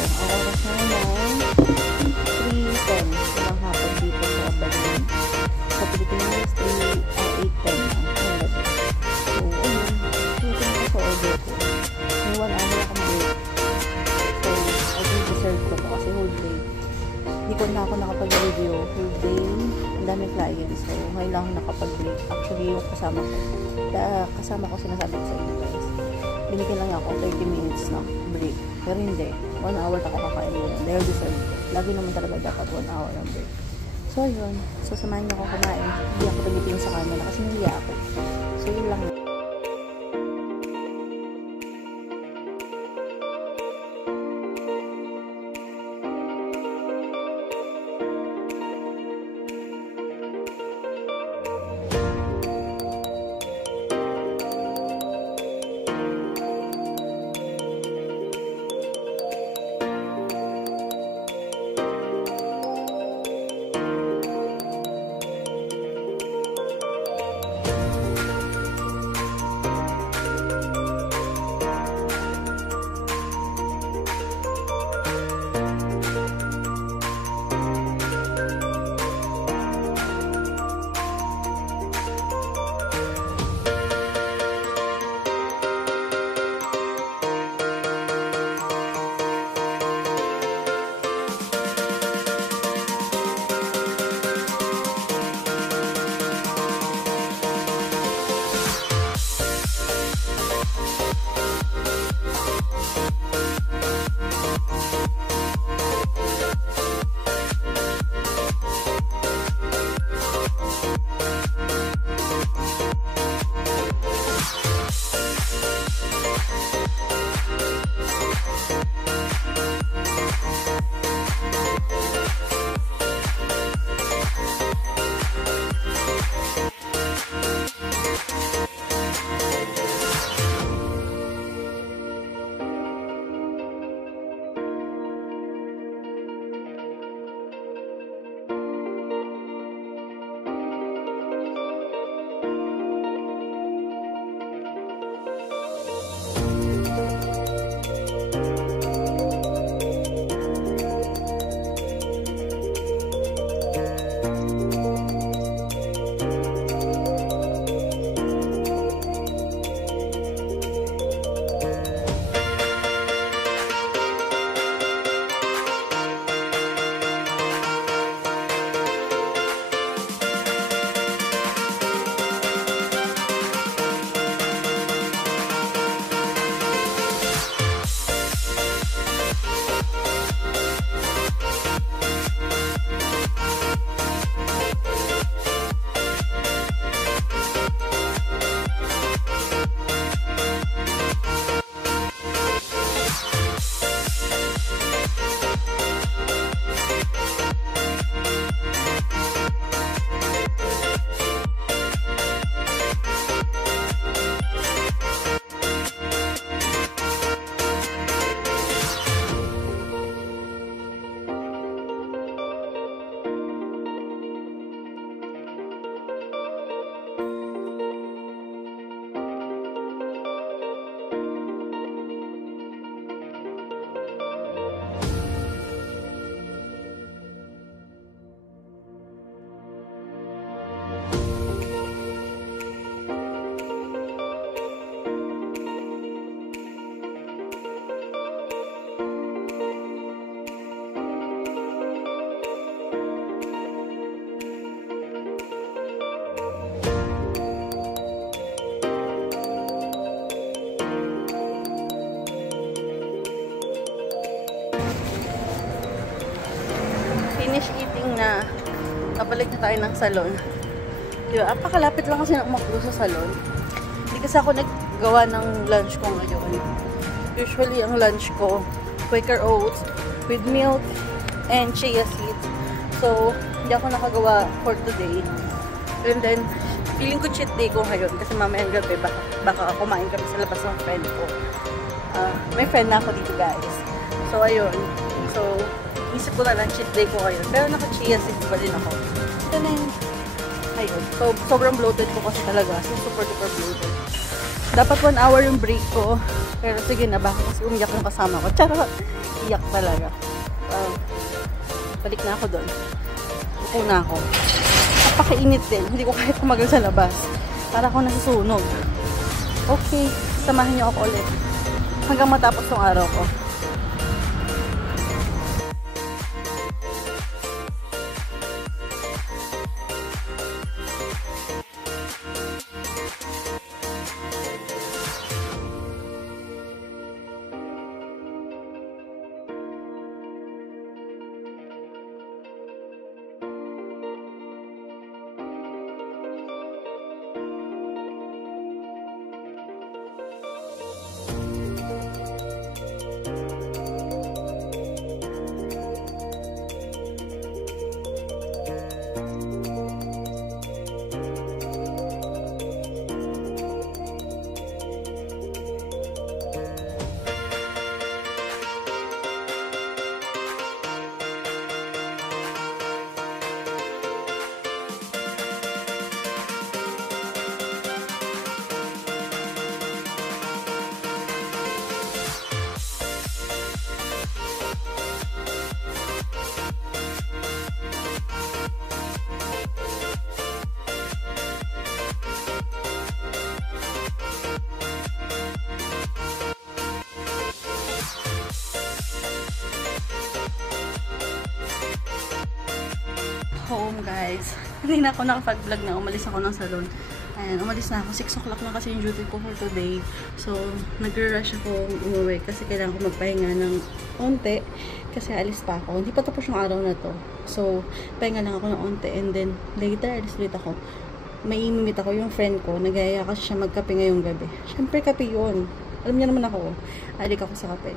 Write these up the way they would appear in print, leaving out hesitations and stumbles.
ako. Ang oras ngayon ay 3:10 ng hapon dito sa Balin. Sa Pilipinas, 8:10 na. So, ayun. Tutin ako sa order ko. May 1 hour akong break. So, I think deserve ko to kasi whole day. Hindi ko na ako nakapag-review. Whole day, ang dami clients. So, ngayon lang ako nakapag-break. Actually, yung kasama ko sinasabi ko sa inyo guys. Binigyan lang ako 30 minutes na break. Pero hindi. 1 hour ako kakain yun. Dahil deserve ko. Lagi naman talaga dapat 1 hour ang break. So, yun. So, samahan niyo ako kumain. Hindi ako tumitingin sa camera kasi nahiya ako. So, yun lang. Finish eating na. Kabalik na tayo ng salon. Diba? Apakalapit lang kasi umakbo sa salon. Hindi kasi ako naggawa ng lunch ko ngayon. Usually, ang lunch ko, Quaker Oats with milk and chia seeds. So, hindi ako nakagawa for today. And then, feeling ko cheat day ko ngayon kasi mamayang gabi baka kumain kami sa labas ng friend ko. May friend na ako dito guys. So, ayun. So, isip ko na lang cheat day ko ngayon. Pero naka-chia seeds pa din ako. Ito na yun. Ayun. So, sobrang bloated ko kasi talaga. So, super bloated. Dapat 1 hour yung break ko. Pero sige na, baka kasi umiyak yung kasama ko. Charot! Iyak talaga. Balik na ako doon. Upo na ako. Napakainit din. Hindi ko kahit tumagal sa labas. Para ako nasusunog. Okay. Samahan niyo ako ulit. Hanggang matapos tong araw ko. Home guys. Hindi na ako nakapag-vlog na. Umalis ako ng salon. Ayan, umalis na ako. 6 o'clock na kasi yung duty ko for today. So, nag-rush ako umuwi kasi kailangan ko magpahinga ng onte kasi alis pa ako. Hindi pa tapos yung araw na to. So, pahinga lang ako ng onte and then later, alis ulit ako. May imimit ako yung friend ko. Nagaya kasi siya magkape ngayong gabi. Siyempre, kape yun. Alam niya naman ako. Alik ako sa kape.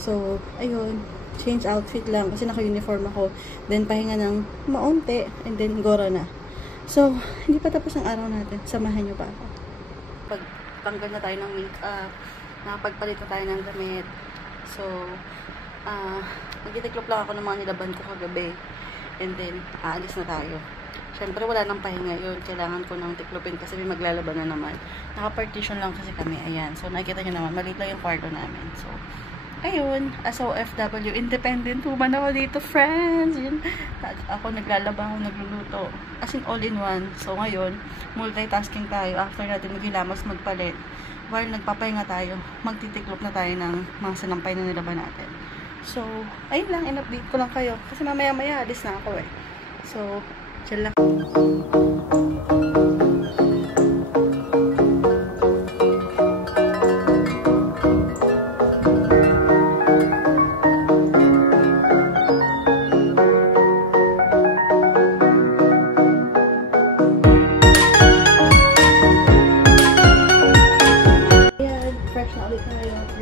So, ayun. Change outfit lang kasi naka-uniform ako. Then, pahinga ng maunti. And then, gora na. So, hindi pa tapos ang araw natin. Samahan nyo pa ako. Pagtanggal na tayo ng makeup. Nakapagpalit na tayo ng damit. So, nagtitiklop lang ako ng mga nilaban ko kagabi. And then, aalis na tayo. Siyempre, wala nang pahinga yun. Kailangan ko nang tiklopin kasi may maglalaban na naman. Naka-partition lang kasi kami. Ayan. So, nakikita nyo naman. Maliit lang yung kwarto namin. So, ayun, as OFW, independent woman ako dito, friends. Yun. Ako naglalaba, ako nagluluto. As in, all in one. So, ngayon, multitasking tayo. After natin maghilamos, magpalit. While nagpapahinga tayo, magtitiklop na tayo ng mga sanampay na nilaban natin. So, ayun lang, in-update ko lang kayo. Kasi mamaya-maya, alis na ako eh. So, chill lang.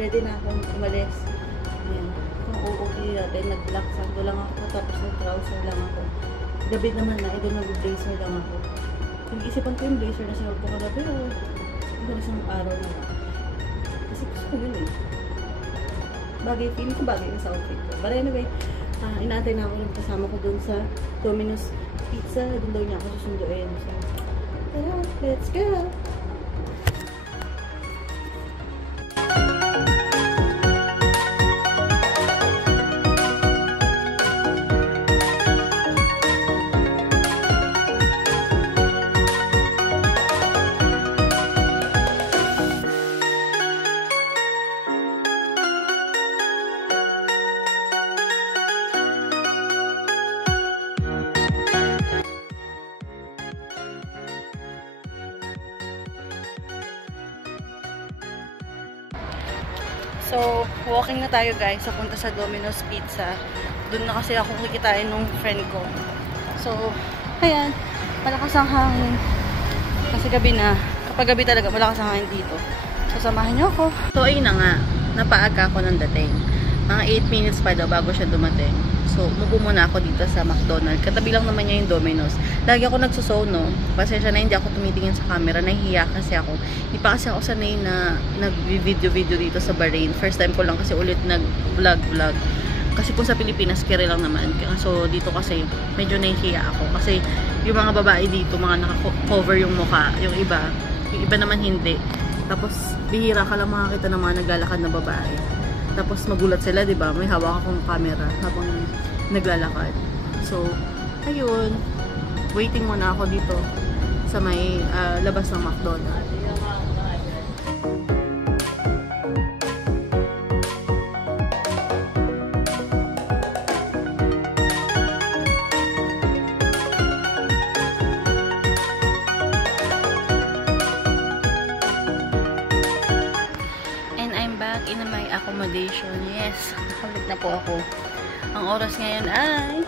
Ready na akong umalis. Ayan. Kung okay natin, nag-black sando lang ako, tapos nag-trouser lang ako. Gabi naman na, ito nag-blazer lang ako. Nag-isipan ko yung blazer na sinuot ko kagabi, pero ito isang araw na lang. Kasi gusto ko yun eh. Bagay, feeling ko bagay sa outfit ko. But anyway, inaantay na ako yung kasama ko dun sa Domino's Pizza. Dun daw niya ako susunduin. So, tara, let's go! So, walking na tayo guys, papunta sa Domino's Pizza. Doon na kasi ako kikitain nung friend ko. So, ayan, malakas ang hangin. Kasi gabi na, kapag gabi talaga, malakas ang hangin dito. So, samahan niyo ako. So, ayun na nga, napaaga ako ng dating. Mga 8 minutes pa daw bago siya dumating. So, umupo muna ako dito sa McDonald's. Katabi lang naman niya yung Domino's. Lagi ako nagsusono. Pasensya na hindi ako tumitingin sa camera. Nahihiya kasi ako. Hindi pa kasi ako sanay na nag-video-video dito sa Bahrain. First time ko lang kasi ulit nag-vlog. Kasi kung sa Pilipinas, kere lang naman. So, dito kasi, medyo nahihiya ako. Kasi, yung mga babae dito, mga naka-cover yung mukha. Yung iba naman hindi. Tapos, bihira ka lang makakita ng mga naglalakad na babae. Tapos, magulat sila, diba? May hawak akong camera habang naglalakad. So, ayun. Waiting muna ako dito sa may labas ng McDonald's. And I'm back in my accommodation. Yes, nakabalik na po ako. Ang oras ngayon ay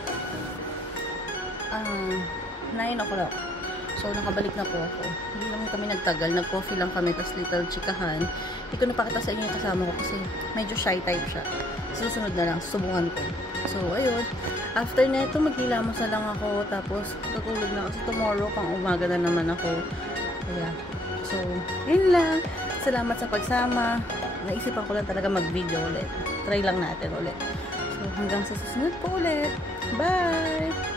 9 o'clock. So, nakabalik na po ako. Hindi lang kami nagtagal. Nag-coffee lang kami, tapos little chikahan. Hindi ko napakita sa inyo yung kasama ko kasi medyo shy type siya. Susunod na lang, subukan ko. So, ayun. After na ito, maghilamos na lang ako. Tapos, tutulog na kasi tomorrow, pang umaga na naman ako. Kaya, so, yun lang. Salamat sa pagsama. Naisipan ko lang talaga mag-video ulit. Try lang natin ulit. So, hanggang sa susunod po ulit. Bye!